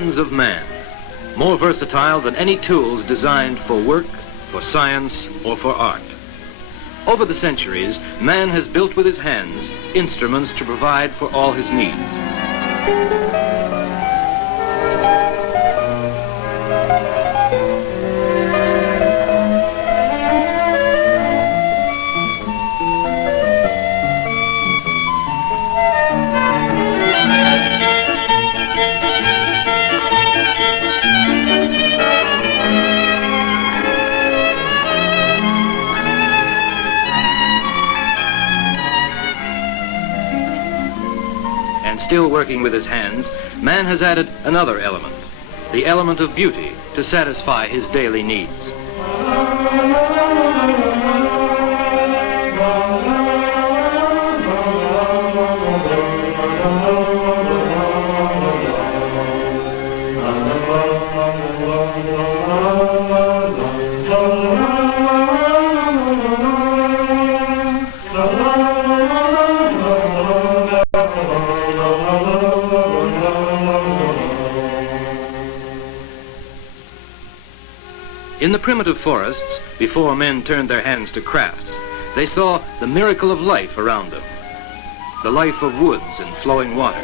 hands of man, more versatile than any tools designed for work, for science, or for art. Over the centuries, man has built with his hands instruments to provide for all his needs. Still working with his hands, man has added another element, the element of beauty, to satisfy his daily needs. In the primitive forests, before men turned their hands to crafts, they saw the miracle of life around them, the life of woods and flowing water.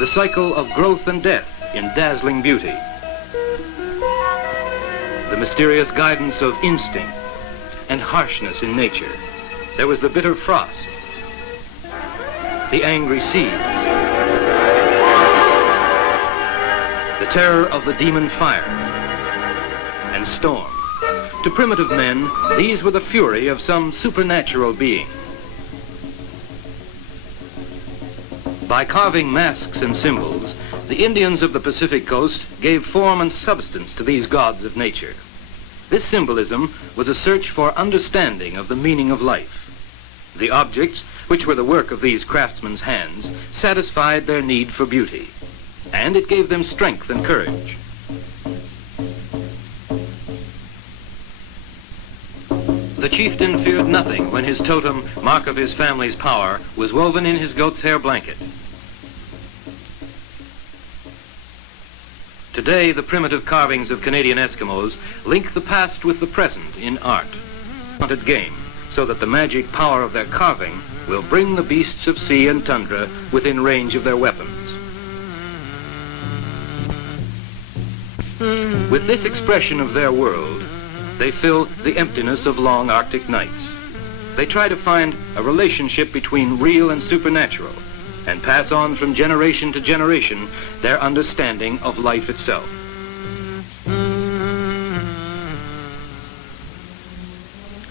The cycle of growth and death in dazzling beauty. The mysterious guidance of instinct and harshness in nature. There was the bitter frost, the angry seas, the terror of the demon fire and storm. To primitive men, these were the fury of some supernatural being. By carving masks and symbols, the Indians of the Pacific coast gave form and substance to these gods of nature. This symbolism was a search for understanding of the meaning of life. The objects, which were the work of these craftsmen's hands, satisfied their need for beauty, and it gave them strength and courage. The chieftain feared nothing when his totem, mark of his family's power, was woven in his goat's hair blanket. Today, the primitive carvings of Canadian Eskimos link the past with the present in art. Hunted game, so that the magic power of their carving will bring the beasts of sea and tundra within range of their weapons. With this expression of their world, they fill the emptiness of long Arctic nights. They try to find a relationship between real and supernatural, and pass on from generation to generation their understanding of life itself.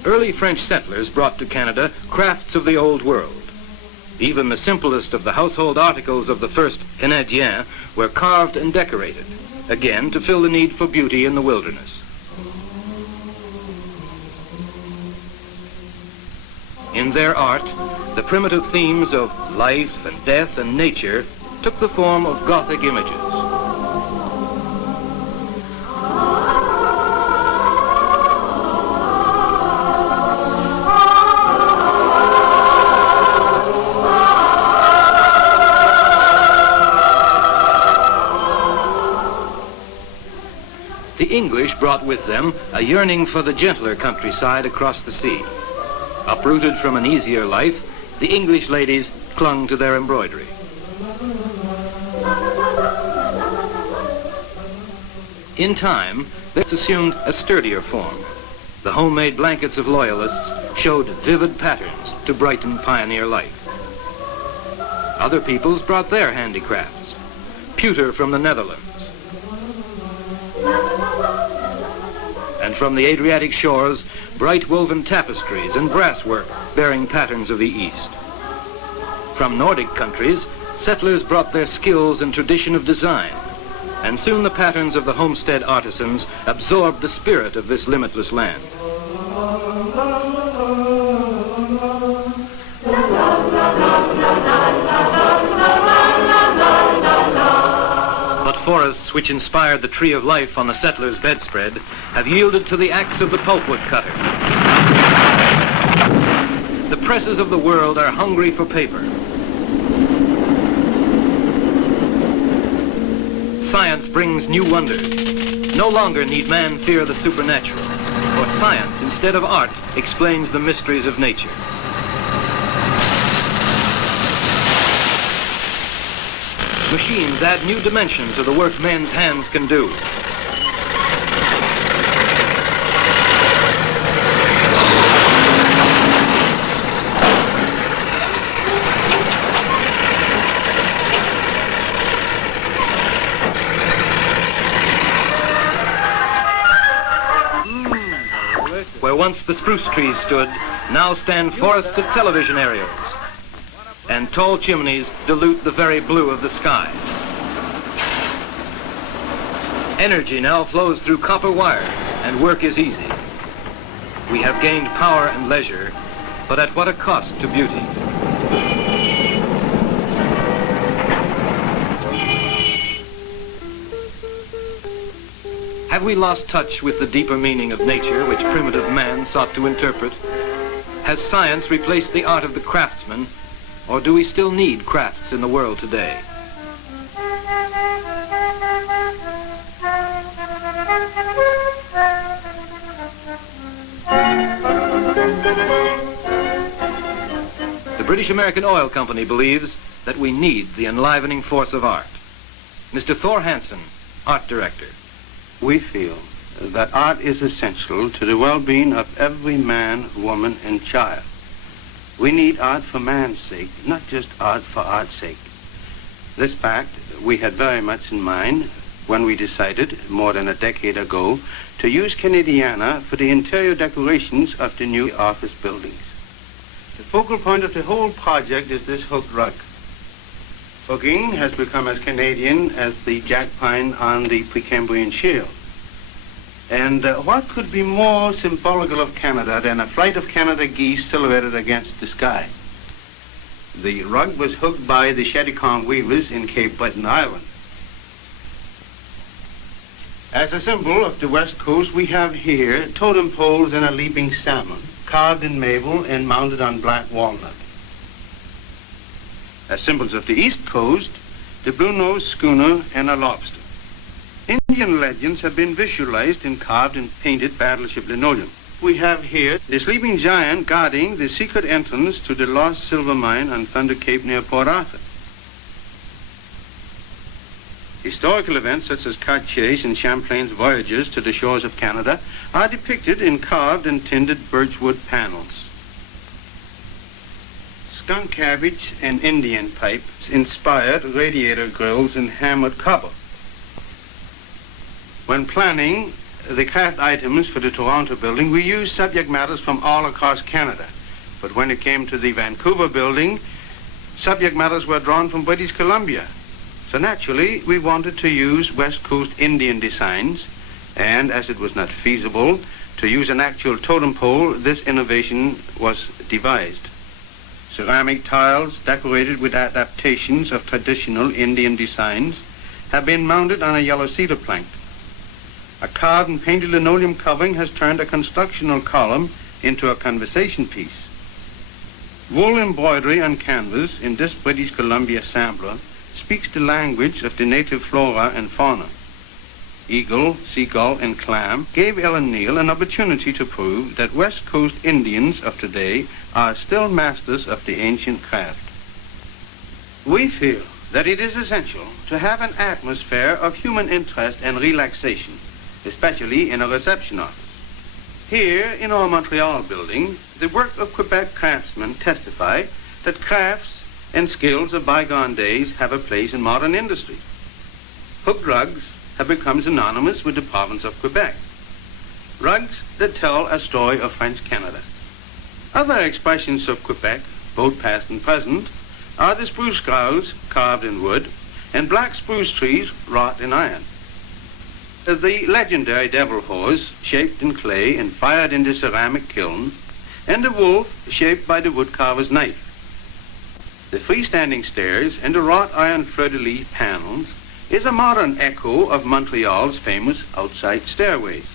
Early French settlers brought to Canada crafts of the old world. Even the simplest of the household articles of the first Canadiens were carved and decorated, again to fill the need for beauty in the wilderness. In their art, the primitive themes of life and death and nature took the form of Gothic images. The English brought with them a yearning for the gentler countryside across the sea. Uprooted from an easier life, the English ladies clung to their embroidery. In time, this assumed a sturdier form. The homemade blankets of loyalists showed vivid patterns to brighten pioneer life. Other peoples brought their handicrafts, pewter from the Netherlands, and from the Adriatic shores, bright woven tapestries and brasswork bearing patterns of the East. From Nordic countries, settlers brought their skills and tradition of design, and soon the patterns of the homestead artisans absorbed the spirit of this limitless land. But forests which inspired the tree of life on the settler's bedspread have yielded to the axe of the pulpwood cutter. The presses of the world are hungry for paper. Science brings new wonders. No longer need man fear the supernatural, for science, instead of art, explains the mysteries of nature. Machines add new dimension to the work men's hands can do. Where once the spruce trees stood, now stand forests of television aerials, and tall chimneys dilute the very blue of the sky. Energy now flows through copper wires, and work is easy. We have gained power and leisure, but at what a cost to beauty. Have we lost touch with the deeper meaning of nature which primitive man sought to interpret? Has science replaced the art of the craftsman, or do we still need crafts in the world today? The British American Oil Company believes that we need the enlivening force of art. Mr. Thor Hansen, art director. We feel that art is essential to the well-being of every man, woman, and child. We need art for man's sake, not just art for art's sake. This fact we had very much in mind when we decided, more than a decade ago, to use Canadiana for the interior decorations of the new office buildings. The focal point of the whole project is this hooked rug. Hooking has become as Canadian as the jack pine on the Precambrian shield. And what could be more symbolical of Canada than a flight of Canada geese silhouetted against the sky? The rug was hooked by the Cheticon weavers in Cape Breton Island. As a symbol of the West Coast, we have here totem poles and a leaping salmon, carved in maple and mounted on black walnut. As symbols of the East Coast, the blue-nosed schooner and a lobster. Indian legends have been visualized in carved and painted battleship linoleum. We have here the sleeping giant guarding the secret entrance to the lost silver mine on Thunder Cape near Port Arthur. Historical events such as Cartier's and Champlain's voyages to the shores of Canada are depicted in carved and tinted birchwood panels. Skunk cabbage and Indian pipes inspired radiator grills in hammered copper. When planning the craft items for the Toronto building, we used subject matters from all across Canada. But when it came to the Vancouver building, subject matters were drawn from British Columbia. So naturally, we wanted to use West Coast Indian designs, and as it was not feasible to use an actual totem pole, this innovation was devised. Ceramic tiles decorated with adaptations of traditional Indian designs have been mounted on a yellow cedar plank. A carved and painted linoleum covering has turned a constructional column into a conversation piece. Wool embroidery on canvas in this British Columbia sampler speaks the language of the native flora and fauna. Eagle, seagull, and clam gave Ellen Neal an opportunity to prove that West Coast Indians of today are still masters of the ancient craft. We feel that it is essential to have an atmosphere of human interest and relaxation, especially in a reception office. Here in our Montreal building, the work of Quebec craftsmen testify that crafts and skills of bygone days have a place in modern industry. Hooked rugs have become synonymous with the province of Quebec. Rugs that tell a story of French Canada. Other expressions of Quebec, both past and present, are the spruce grouse carved in wood and black spruce trees wrought in iron. The legendary devil horse shaped in clay and fired in the ceramic kiln, and the wolf shaped by the woodcarver's knife. The freestanding stairs and the wrought iron fleur-de-lis panels is a modern echo of Montreal's famous outside stairways.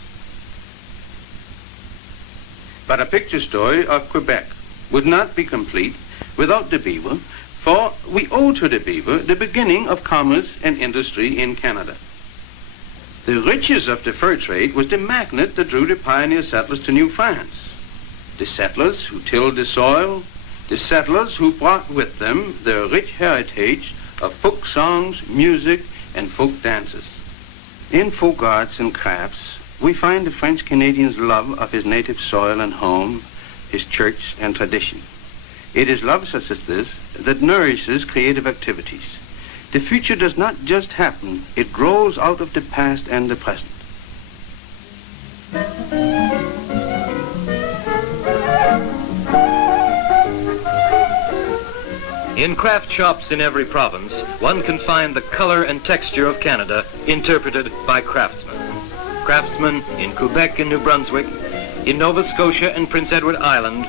But a picture story of Quebec, would not be complete without the beaver, for we owe to the beaver the beginning of commerce and industry in Canada. The riches of the fur trade was the magnet that drew the pioneer settlers to New France. The settlers who tilled the soil, the settlers who brought with them their rich heritage of folk songs, music, and folk dances. In folk arts and crafts, we find the French-Canadian's love of his native soil and home, his church and tradition. It is love such as this that nourishes creative activities. The future does not just happen, it grows out of the past and the present. In craft shops in every province, one can find the color and texture of Canada interpreted by craftsmen. Craftsmen in Quebec and New Brunswick, in Nova Scotia and Prince Edward Island,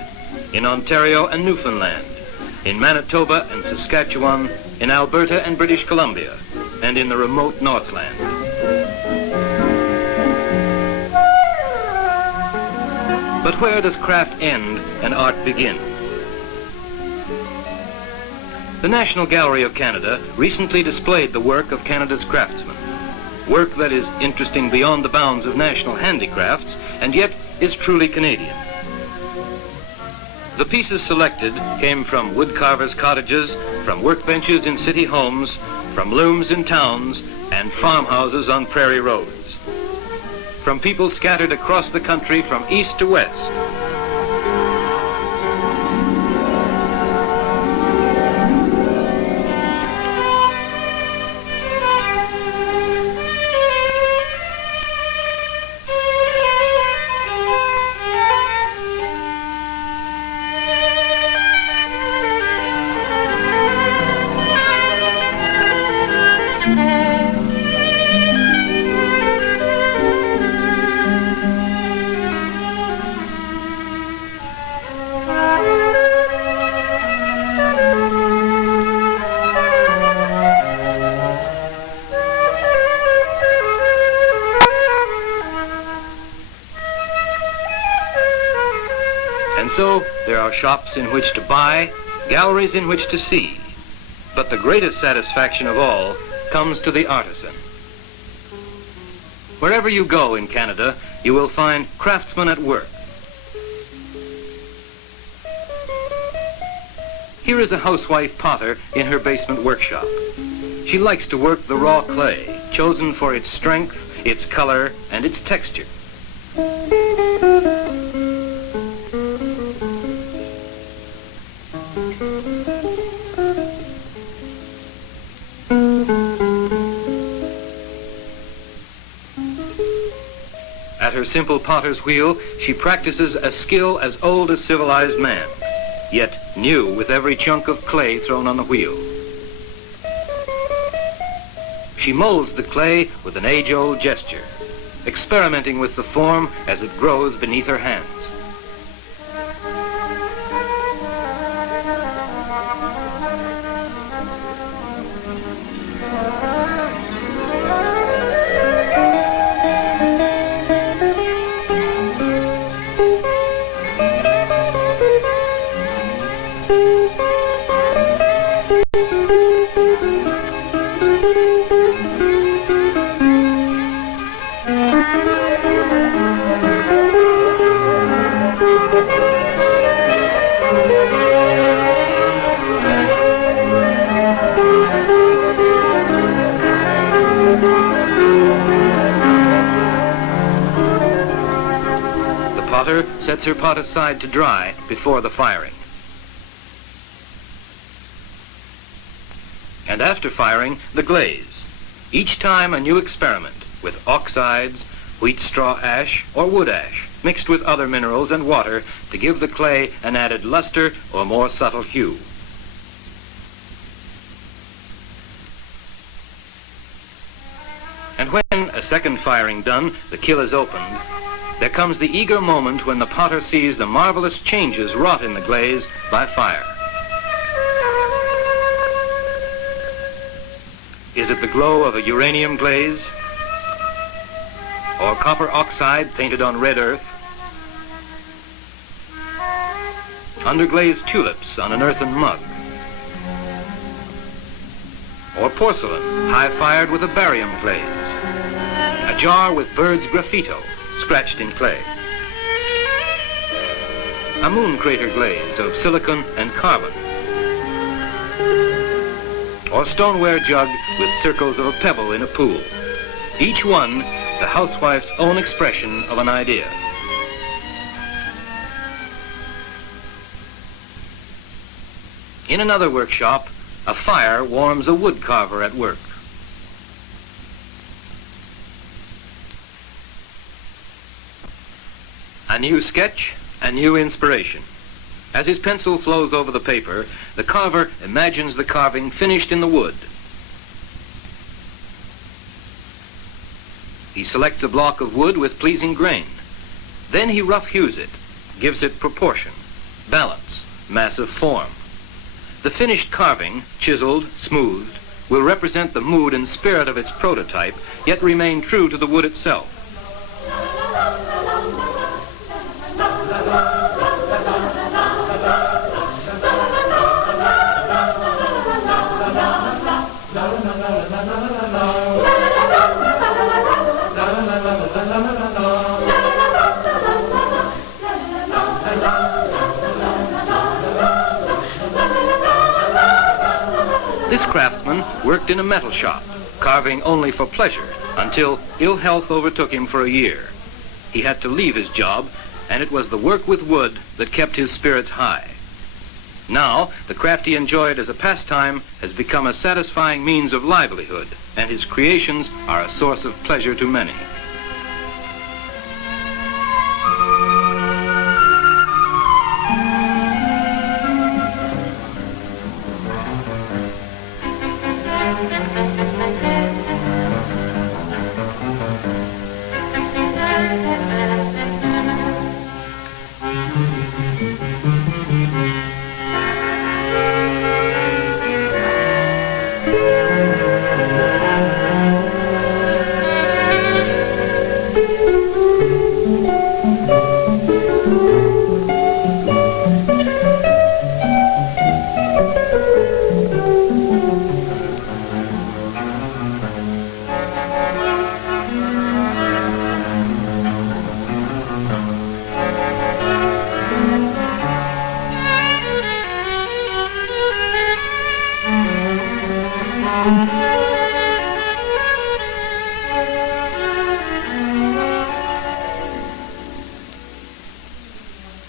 in Ontario and Newfoundland, in Manitoba and Saskatchewan, in Alberta and British Columbia, and in the remote Northland. But where does craft end and art begin? The National Gallery of Canada recently displayed the work of Canada's craftsmen, work that is interesting beyond the bounds of national handicrafts and yet is truly Canadian. The pieces selected came from woodcarvers' cottages, from workbenches in city homes, from looms in towns, and farmhouses on prairie roads. From people scattered across the country from east to west. So there are shops in which to buy, galleries in which to see. But the greatest satisfaction of all comes to the artisan. Wherever you go in Canada, you will find craftsmen at work. Here is a housewife potter in her basement workshop. She likes to work the raw clay, chosen for its strength, its color, and its texture. At her simple potter's wheel, she practices a skill as old as civilized man, yet new with every chunk of clay thrown on the wheel. She molds the clay with an age-old gesture, experimenting with the form as it grows beneath her hands. Sets her pot aside to dry before the firing. And after firing, the glaze. Each time a new experiment with oxides, wheat straw ash, or wood ash, mixed with other minerals and water to give the clay an added luster or more subtle hue. And when, a second firing done, the kiln is opened, there comes the eager moment when the potter sees the marvelous changes wrought in the glaze by fire. Is it the glow of a uranium glaze? Or copper oxide painted on red earth? underglazed tulips on an earthen mug, or porcelain high-fired with a barium glaze, a jar with bird's graffito scratched in clay, a moon crater glaze of silicon and carbon, or stoneware jug with circles of a pebble in a pool, each one the housewife's own expression of an idea. In another workshop, a fire warms a wood carver at work. A new sketch, a new inspiration. As his pencil flows over the paper, the carver imagines the carving finished in the wood. He selects a block of wood with pleasing grain. Then he rough hews it, gives it proportion, balance, massive form. The finished carving, chiseled, smoothed, will represent the mood and spirit of its prototype, yet remain true to the wood itself. This craftsman worked in a metal shop, carving only for pleasure, until ill health overtook him for a year. He had to leave his job, and it was the work with wood that kept his spirits high. Now, the craft he enjoyed as a pastime has become a satisfying means of livelihood, and his creations are a source of pleasure to many.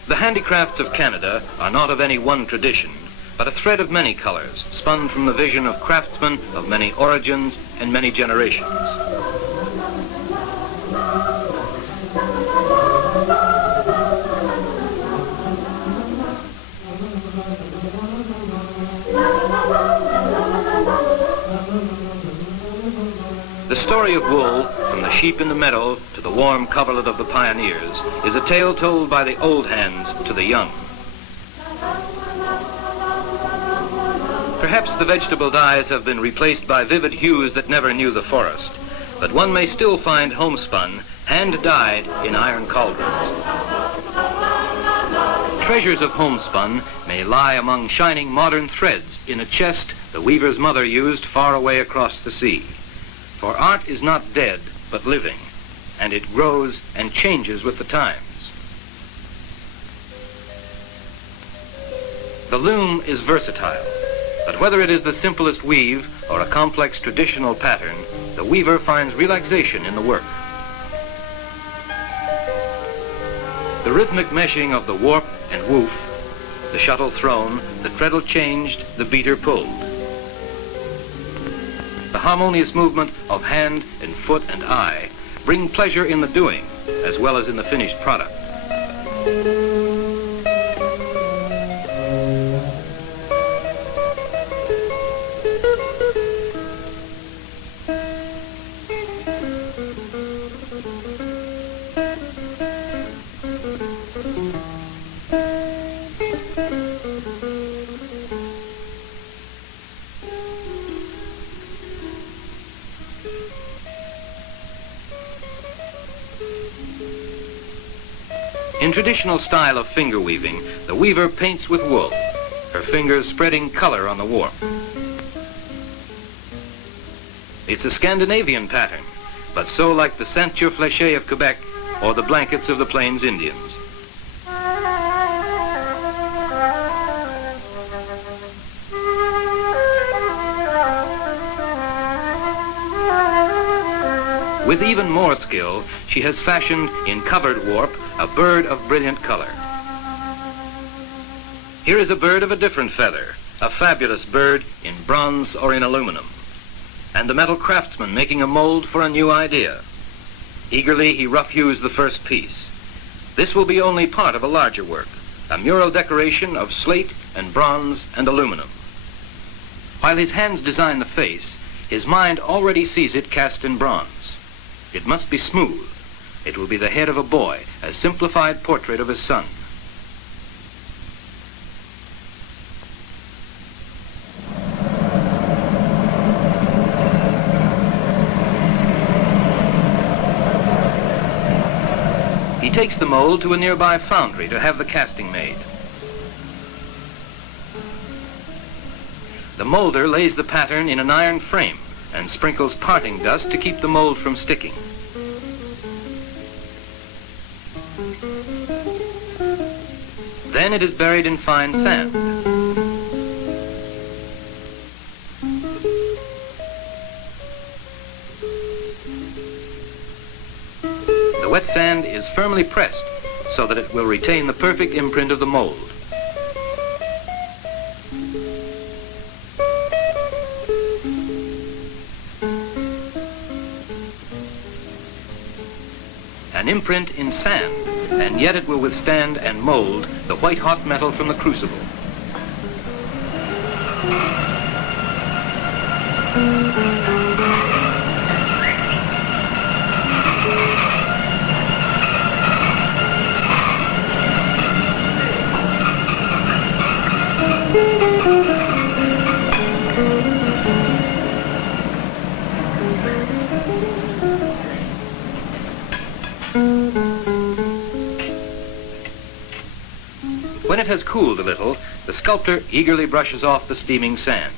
The handicrafts of Canada are not of any one tradition, but a thread of many colors, spun from the vision of craftsmen of many origins and many generations. The story of wool, from the sheep in the meadow to the warm coverlet of the pioneers, is a tale told by the old hands to the young. Perhaps the vegetable dyes have been replaced by vivid hues that never knew the forest, but one may still find homespun, hand-dyed in iron cauldrons. Treasures of homespun may lie among shining modern threads in a chest the weaver's mother used far away across the sea. For art is not dead, but living, and it grows and changes with the times. The loom is versatile, but whether it is the simplest weave or a complex traditional pattern, the weaver finds relaxation in the work. The rhythmic meshing of the warp and woof, the shuttle thrown, the treadle changed, the beater pulled. The harmonious movement of hand and foot and eye bring pleasure in the doing as well as in the finished product. In traditional style of finger weaving, the weaver paints with wool, her fingers spreading color on the warp. It's a Scandinavian pattern, but so like the ceinture fléchée of Quebec or the blankets of the Plains Indians. With even more skill, she has fashioned in covered warp a bird of brilliant color. Here is a bird of a different feather, a fabulous bird in bronze or in aluminum, and the metal craftsman making a mold for a new idea. Eagerly he rough-hews the first piece. This will be only part of a larger work, a mural decoration of slate and bronze and aluminum. While his hands design the face, his mind already sees it cast in bronze. It must be smooth. It will be the head of a boy, a simplified portrait of his son. He takes the mold to a nearby foundry to have the casting made. The molder lays the pattern in an iron frame and sprinkles parting dust to keep the mold from sticking. Then it is buried in fine sand. The wet sand is firmly pressed so that it will retain the perfect imprint of the mold. An imprint in sand, and yet it will withstand and mold the white-hot metal from the crucible. When it has cooled a little, the sculptor eagerly brushes off the steaming sand.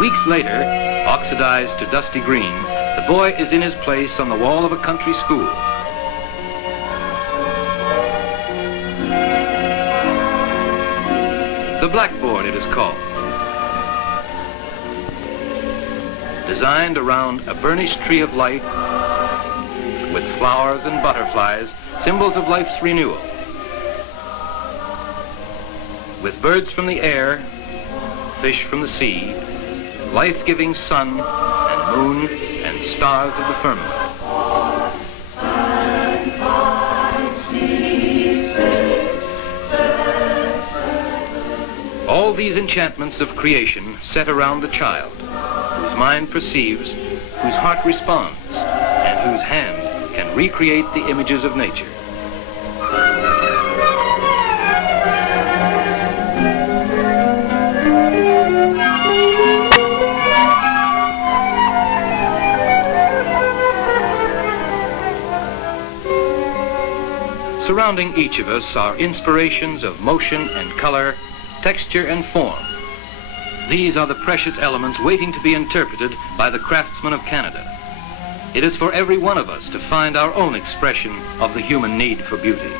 Weeks later, oxidized to dusty green, the boy is in his place on the wall of a country school. The blackboard, it is called. Designed around a burnished tree of light with flowers and butterflies, symbols of life's renewal. With birds from the air, fish from the sea, life-giving sun and moon and stars of the firmament. All these enchantments of creation set around the child, whose mind perceives, whose heart responds, and whose hand can recreate the images of nature. Surrounding each of us are inspirations of motion and color, texture and form. These are the precious elements waiting to be interpreted by the craftsmen of Canada. It is for every one of us to find our own expression of the human need for beauty.